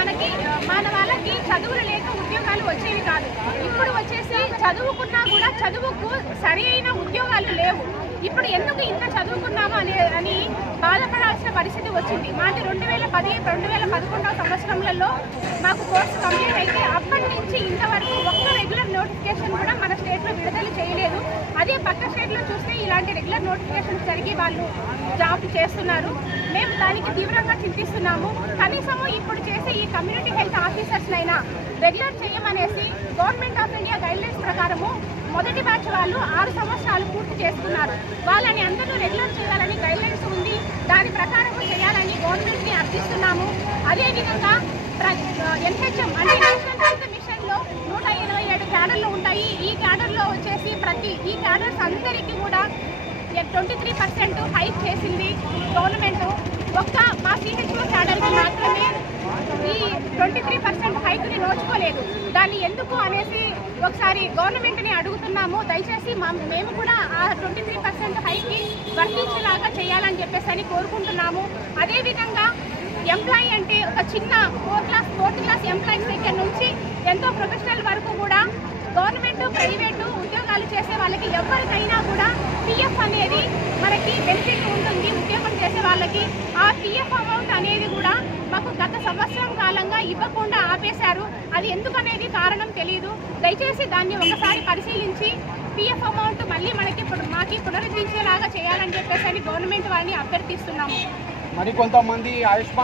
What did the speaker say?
మనకి మన వాళ్ళకి చదువులు లేక ఉద్యోగాలు వచ్చేవి కాదు. ఇప్పుడు వచ్చేసి చదువుకున్నా కూడా చదువుకు సరి అయిన ఉద్యోగాలు లేవు. ఇప్పుడు ఎందుకు ఇంత చదువుకున్నాము అనే అని బాధపడాల్సిన పరిస్థితి వచ్చింది. మాది రెండు వేల పది రెండు వేల పదకొండవ సంవత్సరంలో మాకు కోర్సు కంప్లీట్ అయితే అప్పటి నుంచి ఇంతవరకు ఒక్క రెగ్యులర్ నోటిఫికేషన్ కూడా మన స్టేట్లో విడుదల చేయలేదు అదే పక్క స్టేట్లో చూస్తే ఇలాంటి రెగ్యులర్ నోటిఫికేషన్స్ జరిగి వాళ్ళు జాబ్ చేస్తున్నారు. మేము దానికి తీవ్రంగా చింతిస్తున్నాము. కనీసము ఇప్పుడు చేసే ఈ కమ్యూనిటీ హెల్త్ ఆఫీసర్స్ రెగ్యులర్ చేయమనేసి గవర్నమెంట్ ఆఫ్ ఇండియా గైడ్లైన్స్ ప్రకారము మొదటి బ్యాచ్ వాళ్ళు ఆరు సంవత్సరాలు పూర్తి చేసుకున్నారు వాళ్ళని అందరూ రెగ్యులర్ చేయాలని గైడ్లైన్స్ ఉంది. దాని ప్రకారం చేయాలని గవర్నమెంట్ని అర్థిస్తున్నాము. అదేవిధంగా ఎన్హెచ్ఎం అంటే నేషనల్ హెల్త్ మిషన్లో నూట ఇరవై క్యాడర్లు ఉంటాయి. ఈ క్యాడర్లో వచ్చేసి ప్రతి ఈ క్యాడర్స్ అందరికీ కూడా ట్వంటీ త్రీ పర్సెంట్ హైక్ చేసింది గవర్నమెంట్. ఒక్క మా సిహెచ్ఓ క్యాడర్కి మాత్రమే ఈ ట్వంటీ త్రీ పర్సెంట్ హైక్ని నోచుకోలేదు. దాన్ని ఎందుకు అనేసి ఒకసారి గవర్నమెంట్ని అడుగుతున్నాము. దయచేసి మా మేము కూడా ఆ ట్వంటీ త్రీ పర్సెంట్ హైక్ని వర్తించేలాగా చేయాలని చెప్పేసి అని కోరుకుంటున్నాము. అదేవిధంగా ఎంప్లాయీ అంటే ఒక చిన్న four class fourth class employees దగ్గర నుంచి ఎంతో ప్రొఫెషనల్ గవర్నమెంట్ ప్రైవేటు ఉద్యోగాలు చేసే వాళ్ళకి ఎవరికైనా కూడా పిఎఫ్ అనేది మనకి బెనిఫిట్ ఉంటుంది. ఉద్యోగం చేసే వాళ్ళకి ఆ పిఎఫ్ అమౌంట్ అనేది కూడా మాకు గత సంవత్సరం కాలంగా ఇవ్వకుండా ఆపేశారు. అది ఎందుకనేది కారణం తెలియదు దయచేసి దాన్ని ఒకసారి పరిశీలించి పిఎఫ్ అమౌంట్ మళ్ళీ మనకి మాకి పునరుద్ధరించేలాగా చేయాలని చెప్పేసి గవర్నమెంట్ వారిని అభ్యర్థిస్తున్నాము. మరి కొంతమంది ఆయుష్మాన్